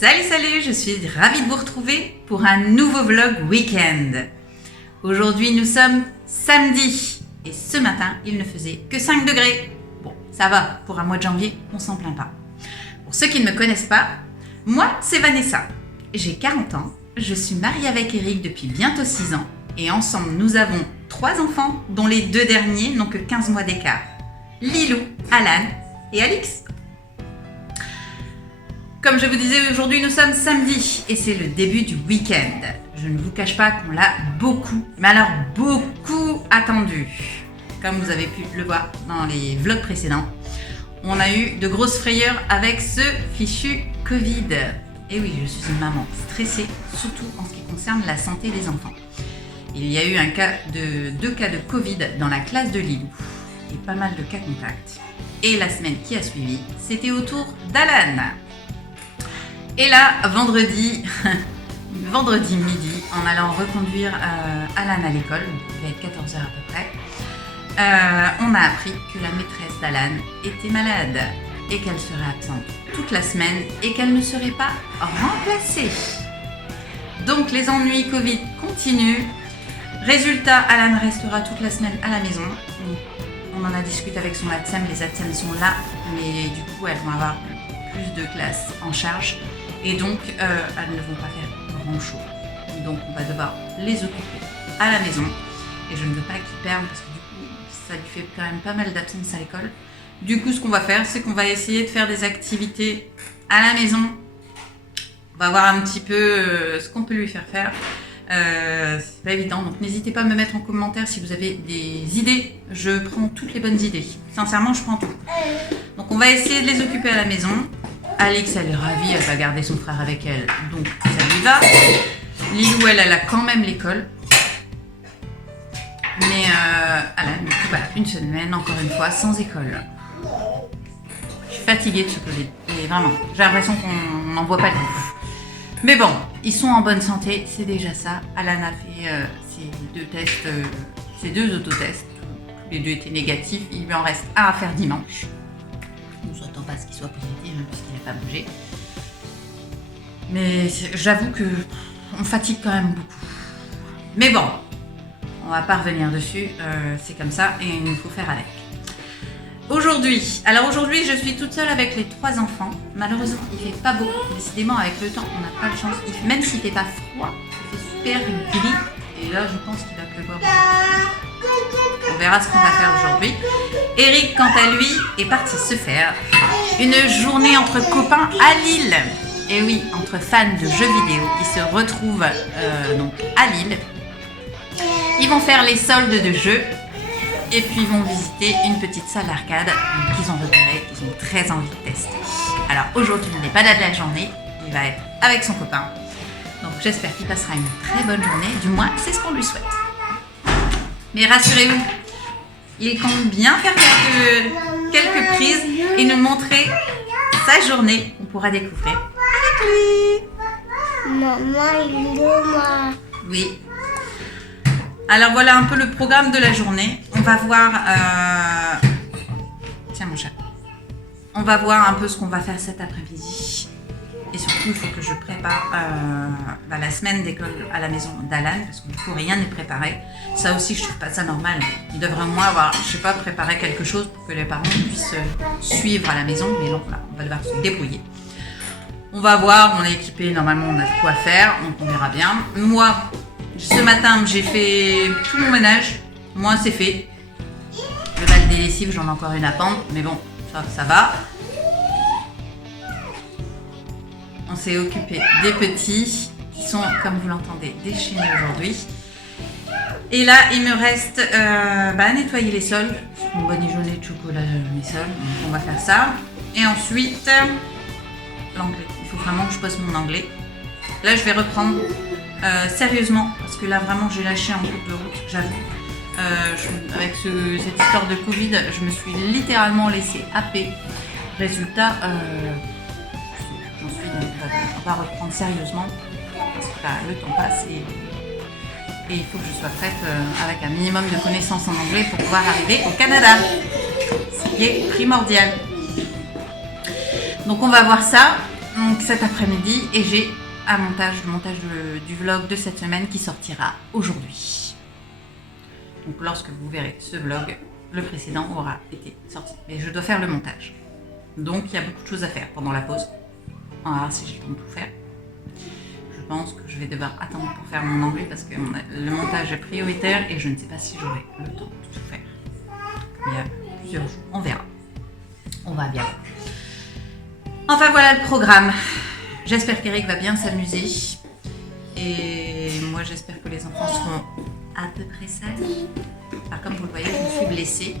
Salut, je suis ravie de vous retrouver pour un nouveau vlog week-end. Aujourd'hui, nous sommes samedi et ce matin, il ne faisait que 5 degrés. Bon, ça va, pour un mois de janvier, on s'en plaint pas. Pour ceux qui ne me connaissent pas, moi, c'est Vanessa. J'ai 40 ans, je suis mariée avec Eric depuis bientôt 6 ans et ensemble, nous avons 3 enfants dont les 2 derniers n'ont que 15 mois d'écart. Lilou, Alan et Alix. Comme je vous disais, aujourd'hui nous sommes samedi et c'est le début du week-end. Je ne vous cache pas qu'on l'a beaucoup, mais alors beaucoup attendu. Comme vous avez pu le voir dans les vlogs précédents, on a eu de grosses frayeurs avec ce fichu Covid. Et oui, je suis une maman stressée, surtout en ce qui concerne la santé des enfants. Il y a eu deux cas de Covid dans la classe de Lilou et pas mal de cas contacts. Et la semaine qui a suivi, c'était au tour d'Alan. Et là, vendredi midi, en allant reconduire Alan à l'école, il va être 14h à peu près, on a appris que la maîtresse d'Alan était malade et qu'elle serait absente toute la semaine et qu'elle ne serait pas remplacée. Donc les ennuis Covid continuent. Résultat, Alan restera toute la semaine à la maison. On en a discuté avec son ATSEM, les ATSEM sont là, mais du coup elles vont avoir plus de classes en charge et donc elles ne vont pas faire grand chose. Donc on va devoir les occuper à la maison et je ne veux pas qu'ils perdent parce que du coup ça lui fait quand même pas mal d'absence à l'école. Du coup ce qu'on va faire, c'est qu'on va essayer de faire des activités à la maison. On va voir un petit peu ce qu'on peut lui faire faire. C'est pas évident, donc n'hésitez pas à me mettre en commentaire si vous avez des idées. Je prends toutes les bonnes idées. Sincèrement, je prends tout. Donc on va essayer de les occuper à la maison. Alix, elle est ravie, elle va garder son frère avec elle, donc ça lui va. Lilou, elle a quand même l'école. Mais Alan, voilà, une semaine, encore une fois, sans école. Je suis fatiguée de ce Covid. Et vraiment, j'ai l'impression qu'on n'en voit pas le bout. Mais bon, ils sont en bonne santé, c'est déjà ça. Alan a fait ses 2 tests, ses 2 autotests. Tous les 2 étaient négatifs. Il lui en reste un à faire dimanche. On ne s'attend pas à ce qu'il soit positif, puisqu'il n'a pas bougé. Mais j'avoue que on fatigue quand même beaucoup. Mais bon, on va pas revenir dessus. C'est comme ça et il nous faut faire avec. Aujourd'hui, je suis toute seule avec les 3 enfants. Malheureusement, il fait pas beau. Décidément, avec le temps, on n'a pas de chance. Même s'il fait pas froid, il fait super gris. Et là, je pense qu'il va pleuvoir. On verra ce qu'on va faire aujourd'hui. Eric, quant à lui, est parti se faire une journée entre copains à Lille. Et oui, entre fans de jeux vidéo, ils se retrouvent donc à Lille. Ils vont faire les soldes de jeux. Et puis ils vont visiter une petite salle d'arcade qu'ils ont repérée, qu'ils ont très envie de tester. Alors aujourd'hui n'est pas la de la journée, il va être avec son copain. Donc j'espère qu'il passera une très bonne journée, du moins c'est ce qu'on lui souhaite. Mais rassurez-vous, il compte bien faire quelques prises et nous montrer sa journée qu'on pourra découvrir avec lui. Maman, il est. Oui. Alors voilà un peu le programme de la journée. On va voir... Tiens mon chat. On va voir un peu ce qu'on va faire cet après-midi. Et surtout, il faut que je prépare la semaine d'école à la maison d'Alan. Parce que du coup, rien n'est préparé. Ça aussi, je trouve pas ça normal. Il devrait au moins avoir, je sais pas, préparé quelque chose pour que les parents puissent suivre à la maison. Mais non, là, on va devoir se débrouiller. On va voir, on est équipé. Normalement, on a de quoi faire. Donc on verra bien. Moi... Ce matin, j'ai fait tout mon ménage. Moi, c'est fait. Le bac des lessives, j'en ai encore une à pendre. Mais bon, ça va. On s'est occupé des petits qui sont, comme vous l'entendez, déchaînés aujourd'hui. Et là, il me reste à nettoyer les sols. Une bonne journée de chocolat, mes sols. Donc, on va faire ça. Et ensuite, l'anglais. Il faut vraiment que je passe mon anglais. Là, je vais reprendre... sérieusement, parce que là vraiment j'ai lâché en cours de route, j'avoue. Avec cette histoire de Covid, je me suis littéralement laissée happer. Résultat, j'en suis donc, on va reprendre sérieusement parce que là, le temps passe et il faut que je sois prête avec un minimum de connaissances en anglais pour pouvoir arriver au Canada, ce qui est primordial. Donc on va voir ça. donc cet après-midi et j'ai le montage du vlog de cette semaine qui sortira aujourd'hui. Donc lorsque vous verrez ce vlog, le précédent aura été sorti. Mais je dois faire le montage. Donc il y a beaucoup de choses à faire pendant la pause. On va voir si j'ai le temps de tout faire. Je pense que je vais devoir attendre pour faire mon anglais parce que le montage est prioritaire et je ne sais pas si j'aurai le temps de tout faire. Il y a plusieurs jours, on verra. On va bien. Enfin voilà le programme. J'espère qu'Eric va bien s'amuser. Et moi j'espère que les enfants seront à peu près sages. Alors comme vous le voyez, je me suis blessée.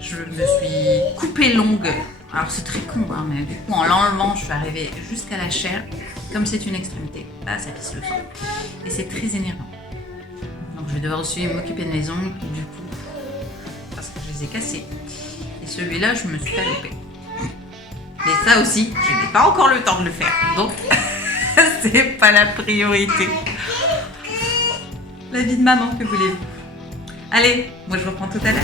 Je me suis coupée longue. Alors c'est très con, hein, mais du coup en l'enlevant, je suis arrivée jusqu'à la chair. Comme c'est une extrémité, bah, ça pisse le sang. Et c'est très énervant. Donc je vais devoir aussi m'occuper de mes ongles, du coup, parce que je les ai cassés. Et celui-là, je me suis pas loupée. Mais ça aussi, je n'ai pas encore le temps de le faire. Donc, c'est pas la priorité. La vie de maman, que voulez-vous? Allez, moi je vous reprends tout à l'heure.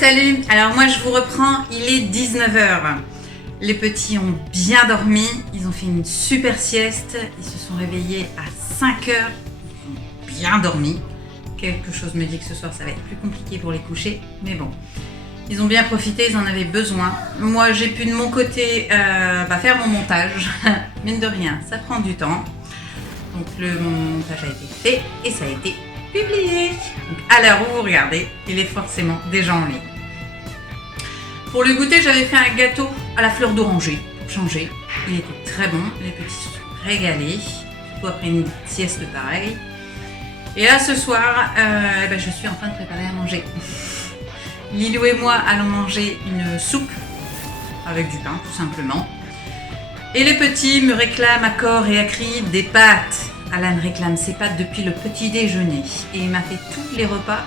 Salut. Alors moi je vous reprends, il est 19h. Les petits ont bien dormi, ils ont fait une super sieste, ils se sont réveillés à 5h, ils ont bien dormi. Quelque chose me dit que ce soir ça va être plus compliqué pour les coucher, mais bon. Ils ont bien profité, ils en avaient besoin. Moi j'ai pu de mon côté faire mon montage, mine de rien, ça prend du temps. Donc le montage a été fait et ça a été publié. Donc à l'heure où vous regardez, il est forcément déjà en ligne. Pour le goûter, j'avais fait un gâteau à la fleur d'oranger pour changer. Il était très bon, les petits se sont régalés, surtout après une sieste pareille. Et là ce soir, je suis en train de préparer à manger. Lilou et moi allons manger une soupe avec du pain tout simplement. Et les petits me réclament à corps et à cri des pâtes. Alan réclame ses pâtes depuis le petit déjeuner et il m'a fait tous les repas,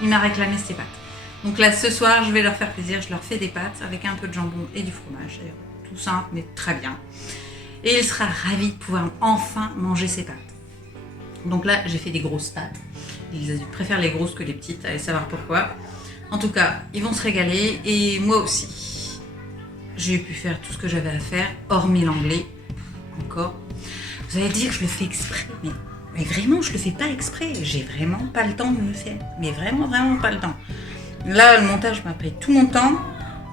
il m'a réclamé ses pâtes. Donc là ce soir je vais leur faire plaisir, je leur fais des pâtes avec un peu de jambon et du fromage, tout simple mais très bien. Et il sera ravi de pouvoir enfin manger ses pâtes. Donc là j'ai fait des grosses pâtes, ils préfèrent les grosses que les petites, allez savoir pourquoi. En tout cas ils vont se régaler et moi aussi. J'ai pu faire tout ce que j'avais à faire, hormis l'anglais, encore. Vous allez dire que je le fais exprès, mais vraiment je le fais pas exprès, j'ai vraiment pas le temps de le faire, mais vraiment pas le temps. Là le montage m'a pris tout mon temps,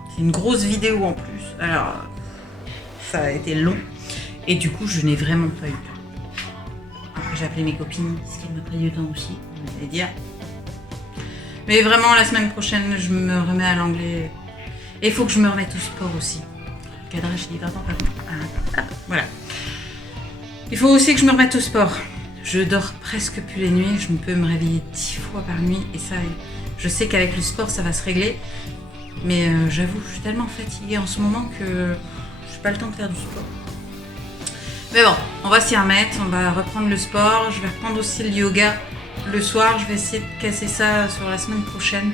c'est une grosse vidéo en plus, alors ça a été long et du coup je n'ai vraiment pas eu le temps. Après j'ai appelé mes copines, ce qui m'a pris du temps aussi, vous allez dire. Mais vraiment la semaine prochaine je me remets à l'anglais et il faut que je me remette au sport aussi. Le cadrage il est vraiment pas bon. Voilà. Il faut aussi que je me remette au sport. Je dors presque plus les nuits, je peux me réveiller 10 fois par nuit et ça, je sais qu'avec le sport ça va se régler. Mais j'avoue, je suis tellement fatiguée en ce moment que je n'ai pas le temps de faire du sport. Mais bon, on va s'y remettre, on va reprendre le sport. Je vais reprendre aussi le yoga le soir. Je vais essayer de casser ça sur la semaine prochaine.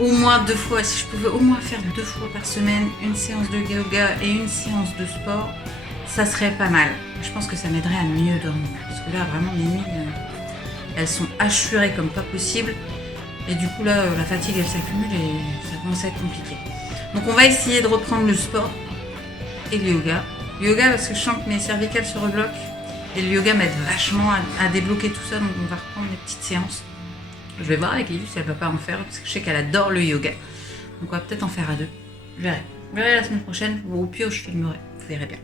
Au moins 2 fois, si je pouvais au moins faire 2 fois par semaine, une séance de yoga et une séance de sport, ça serait pas mal. Je pense que ça m'aiderait à mieux dormir. Parce que là, vraiment, mes nuits, elles sont hachurées comme pas possible. Et du coup, là, la fatigue, elle s'accumule et ça commence à être compliqué. Donc on va essayer de reprendre le sport et le yoga. Le yoga parce que je sens que mes cervicales se rebloquent. Et le yoga m'aide vachement à débloquer tout ça. Donc on va reprendre les petites séances. Je vais voir avec Lily si elle ne va pas en faire. Parce que je sais qu'elle adore le yoga. Donc on va peut-être en faire à deux. Je verrai. Je verrai la semaine prochaine. Ou au pire je filmerai. Vous verrez bien.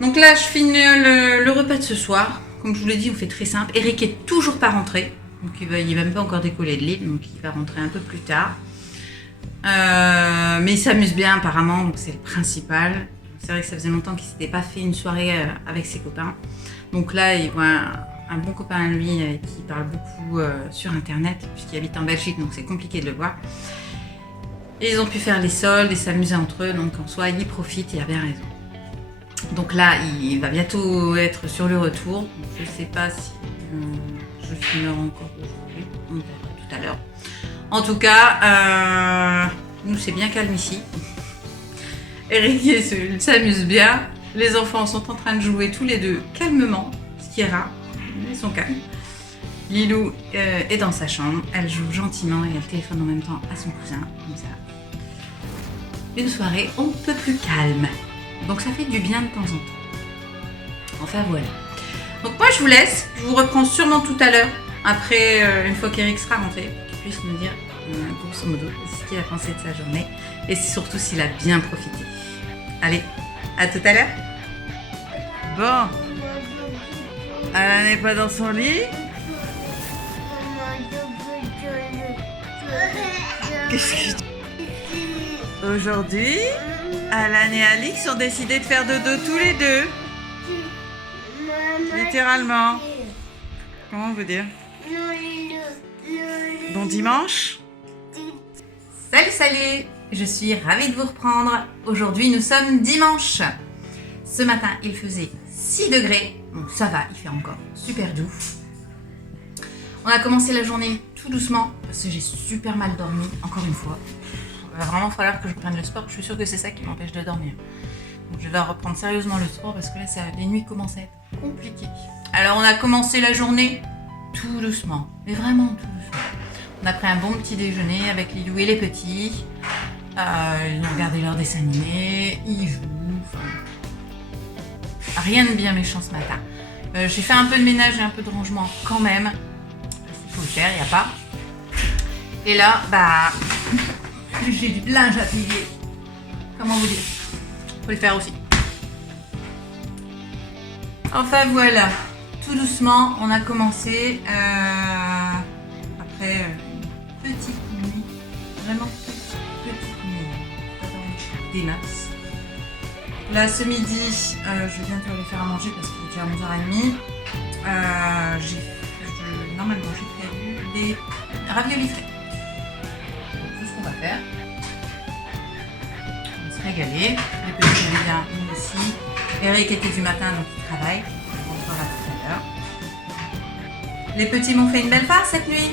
Donc là je finis le repas de ce soir. Comme je vous l'ai dit, on fait très simple. Eric est toujours pas rentré. Donc il n'est même pas encore décollé de l'île. Donc il va rentrer un peu plus tard. Mais il s'amuse bien apparemment. Donc c'est le principal. C'est vrai que ça faisait longtemps qu'il ne s'était pas fait une soirée avec ses copains. Donc là, il voit un bon copain à lui qui parle beaucoup sur Internet, puisqu'il habite en Belgique, donc c'est compliqué de le voir. Et ils ont pu faire les soldes et s'amuser entre eux, donc en soi, il profite, il a bien raison. Donc là, il va bientôt être sur le retour. Je ne sais pas si je filmerai encore aujourd'hui, on verra tout à l'heure. En tout cas, nous c'est bien calme ici. Eric s'amuse bien. Les enfants sont en train de jouer tous les deux calmement, ce qui est rare. Ils sont calmes. Lilou est dans sa chambre. Elle joue gentiment et elle téléphone en même temps à son cousin. Comme ça. Une soirée un peu plus calme. Donc ça fait du bien de temps en temps. Enfin voilà. Donc moi je vous laisse. Je vous reprends sûrement tout à l'heure. Après, une fois qu'Eric sera rentré, pour qu'il puisse nous dire grosso modo ce qu'il a pensé de sa journée. Et surtout s'il a bien profité. Allez, à tout à l'heure. Bon, Alan n'est pas dans son lit. Qu'est-ce que... Aujourd'hui, Alan et Alix ont décidé de faire dodo tous les deux. Littéralement. Comment on veut dire? Bon dimanche. Salut, salut! Je suis ravie de vous reprendre. Aujourd'hui, nous sommes dimanche. Ce matin, il faisait 6 degrés. Bon, ça va, il fait encore super doux. On a commencé la journée tout doucement parce que j'ai super mal dormi, encore une fois. Il va vraiment falloir que je reprenne le sport. Je suis sûre que c'est ça qui m'empêche de dormir. Donc, je vais reprendre sérieusement le sport parce que là, les nuits commencent à être compliquées. Alors, on a commencé la journée tout doucement, mais vraiment tout doucement. On a pris un bon petit déjeuner avec Lilou et les petits. Ils ont regardé leur dessin animé, ils jouent. Enfin, rien de bien méchant ce matin. J'ai fait un peu de ménage et un peu de rangement quand même. Il faut le faire, il n'y a pas. Et là, j'ai du linge à plier. Comment vous dire? Faut le faire aussi. Enfin voilà, tout doucement, on a commencé après une petite nuit, vraiment petite nuit, des masses. Là ce midi, je viens de leur faire à manger parce qu'il est déjà 11h30. Normalement j'ai prévu des raviolis frais. Donc, tout ce qu'on va faire. On va se régaler. Les petits avaient bien mis ici. Eric était du matin donc il travaille. On verra tout à l'heure. Les petits m'ont fait une belle farce cette nuit.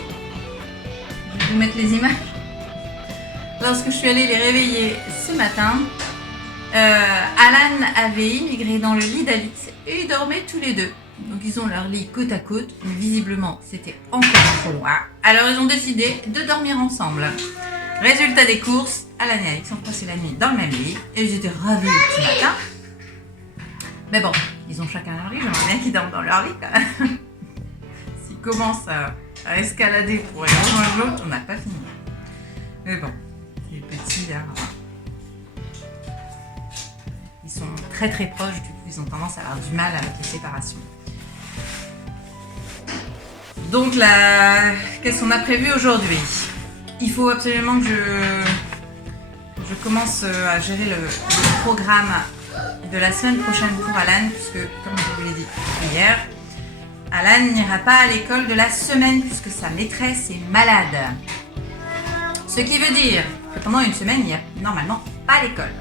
Je vais vous mettre les images. Lorsque je suis allée les réveiller ce matin, Alan avait immigré dans le lit d'Alix et ils dormaient tous les deux. Donc ils ont leur lit côte à côte, mais visiblement c'était encore trop loin. Alors ils ont décidé de dormir ensemble. Résultat des courses, Alan et Alix ont passé la nuit dans le même lit et ils étaient ravis le petit matin. Mais bon, ils ont chacun leur lit, j'aimerais bien qu'ils dorment dans leur lit quand même. S'ils commencent à escalader pour aller rejoindre l'autre, on n'a pas fini. Mais bon, les petits là, ils sont très très proches, du coup ils ont tendance à avoir du mal avec les séparations. Donc là, qu'est-ce qu'on a prévu aujourd'hui? Il faut absolument que je commence à gérer le programme de la semaine prochaine pour Alan, puisque comme je vous l'ai dit hier, Alan n'ira pas à l'école de la semaine puisque sa maîtresse est malade. Ce qui veut dire que pendant une semaine, il n'y a normalement pas l'école.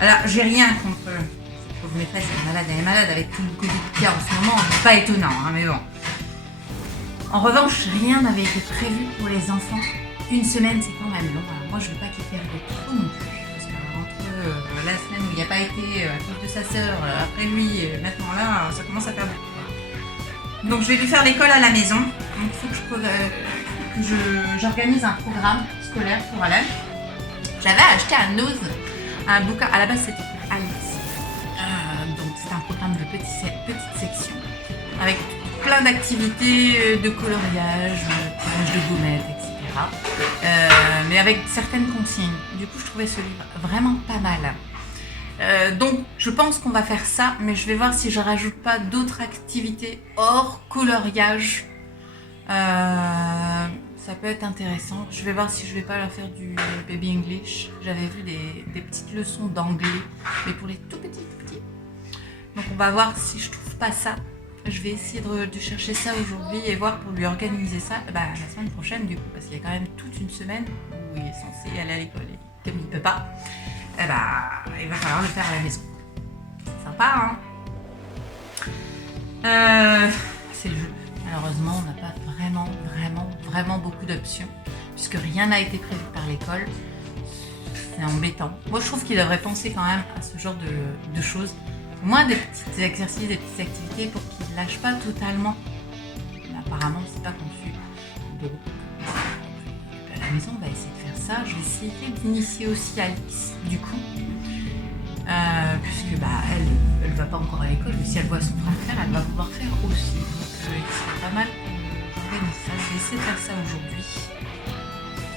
Alors, j'ai rien contre cette pauvre maîtresse, elle est malade avec tout le Covid qu'il y a en ce moment, c'est pas étonnant, hein, mais bon. En revanche, rien n'avait été prévu pour les enfants. Une semaine, c'est quand même long. Alors moi, je veux pas qu'ils perdent trop non plus. Parce qu'entre la semaine où il n'y a pas été à cause de sa sœur, après lui, et maintenant là, ça commence à faire beaucoup. Donc, je vais lui faire l'école à la maison. Donc, il faut que j'organise un programme scolaire pour Alan. J'avais acheté à Nose un bouquin, à la base c'était pour Alice. Donc c'est un programme de petite section avec plein d'activités de coloriage, tirage de gommettes, etc. Mais avec certaines consignes. Du coup je trouvais ce livre vraiment pas mal. Donc je pense qu'on va faire ça, mais je vais voir si je rajoute pas d'autres activités hors coloriage. Ça peut être intéressant. Je vais voir si je vais pas leur faire du baby English. J'avais vu des petites leçons d'anglais, mais pour les tout petits. Donc on va voir si je trouve pas ça. Je vais essayer de chercher ça aujourd'hui et voir pour lui organiser ça la semaine prochaine du coup, parce qu'il y a quand même toute une semaine où il est censé aller à l'école et comme il peut pas, il va falloir le faire à la maison. C'est sympa, hein. C'est le jeu. Malheureusement, on n'a pas vraiment beaucoup d'options, puisque rien n'a été prévu par l'école. C'est embêtant. Moi, je trouve qu'il devrait penser quand même à ce genre de choses. Au moins des petits exercices, des petites activités pour qu'il ne lâche pas totalement. Mais apparemment, c'est pas conçu. Donc, à la maison, on va essayer de faire ça. Je vais essayer d'initier aussi Alice, du coup. Puisque elle va pas encore à l'école, mais si elle voit son frère faire, elle va pouvoir faire aussi. Donc c'est pas mal qu'on organise ça. Je vais essayer de faire ça aujourd'hui.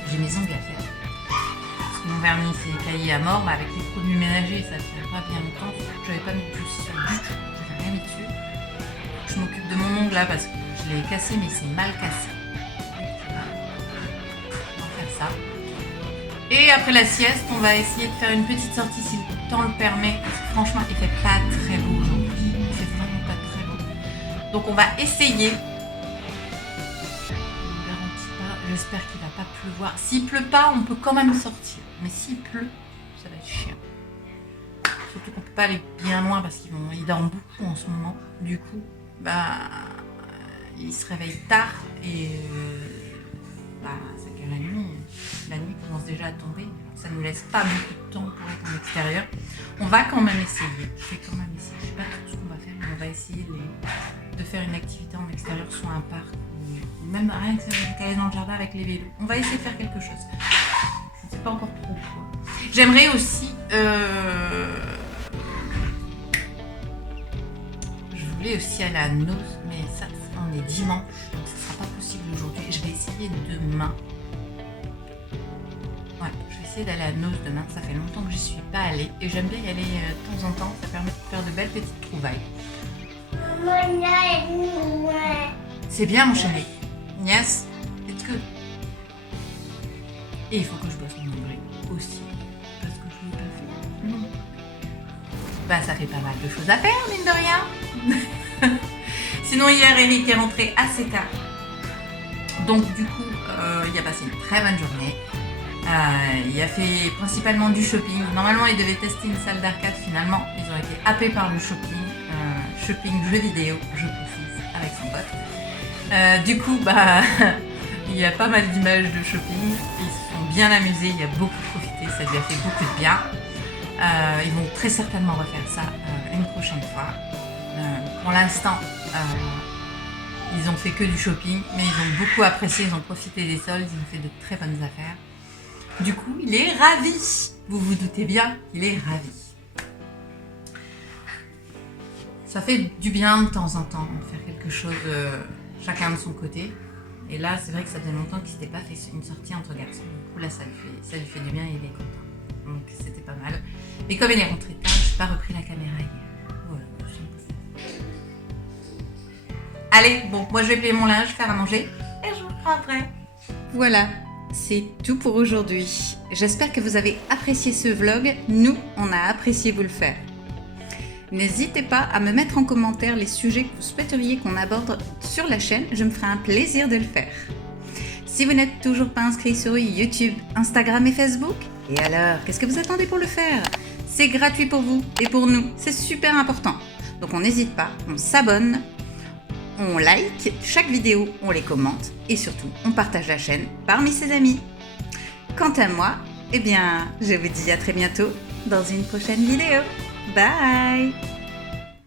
J'ai mes ongles à faire. Parce que mon vernis s'est caillé à mort, avec les produits ménagers, ça ne tient pas bien longtemps. J'avais pas mis de poussière du tout, j'avais rien mis dessus. Je m'occupe de mon ongle là parce que je l'ai cassé, mais c'est mal cassé. On va faire ça. Et après la sieste, on va essayer de faire une petite sortie si le temps le permet. Parce que franchement, il fait pas très beau aujourd'hui. Il fait vraiment pas très beau. Donc on va essayer. Je ne garantis pas. J'espère qu'il va pas pleuvoir. S'il pleut pas, on peut quand même sortir. Mais s'il pleut, ça va être chiant. Surtout qu'on peut pas aller bien loin parce qu'ils dorment beaucoup en ce moment. Du coup, ils se réveillent tard et c'est que la nuit commence déjà à tomber. Ça ne nous laisse pas beaucoup de temps pour être en extérieur. On va quand même essayer. Je vais quand même essayer. Je sais pas tout ce qu'on va faire, mais on va essayer de faire une activité en extérieur, soit un parc ou même rien que aller dans le jardin avec les vélos. On va essayer de faire quelque chose. Je ne sais pas encore trop quoi. J'aimerais aussi. Je voulais aussi aller à Nose, mais ça, on est dimanche, donc ça sera pas possible aujourd'hui. Je vais essayer demain. Ouais, je vais essayer d'aller à Nose demain. Ça fait longtemps que j'y suis pas allée et j'aime bien y aller de temps en temps. Ça permet de faire de belles petites trouvailles. C'est bien, mon chéri. Yes, it's good. Et il faut que je bosse mon anglais aussi, parce que je ne l'ai pas fait. Non. Ça fait pas mal de choses à faire, mine de rien. Sinon, hier, Eric est rentré assez tard. Donc, du coup, il a passé une très bonne journée. Il a fait principalement du shopping. Normalement, il devait tester une salle d'arcade. Finalement, ils ont été happés par le shopping. Shopping jeux vidéo, je précise, avec son pote. Du coup, il y a pas mal d'images de shopping. Ils se sont bien amusés. Il a beaucoup profité. Ça lui a fait beaucoup de bien. Ils vont très certainement refaire ça une prochaine fois. Pour l'instant, ils ont fait que du shopping, mais ils ont beaucoup apprécié, ils ont profité des soldes, ils ont fait de très bonnes affaires. Du coup, il est ravi. Vous vous doutez bien, il est ravi. Ça fait du bien de temps en temps de faire quelque chose chacun de son côté. Et là, c'est vrai que ça faisait longtemps qu'il ne s'était pas fait une sortie entre garçons. Du coup, là, ça lui fait du bien et il est content. Donc, c'était pas mal. Mais comme il est rentré tard, je n'ai pas repris la caméra hier. Voilà, allez, bon, moi je vais plier mon linge, faire à manger et je vous reprends après. Voilà, c'est tout pour aujourd'hui. J'espère que vous avez apprécié ce vlog. Nous, on a apprécié vous le faire. N'hésitez pas à me mettre en commentaire les sujets que vous souhaiteriez qu'on aborde sur la chaîne. Je me ferai un plaisir de le faire. Si vous n'êtes toujours pas inscrit sur YouTube, Instagram et Facebook, et alors, qu'est-ce que vous attendez pour le faire? C'est gratuit pour vous et pour nous, c'est super important. Donc on n'hésite pas, on s'abonne, on like chaque vidéo, on les commente et surtout, on partage la chaîne parmi ses amis. Quant à moi, je vous dis à très bientôt dans une prochaine vidéo. Bye!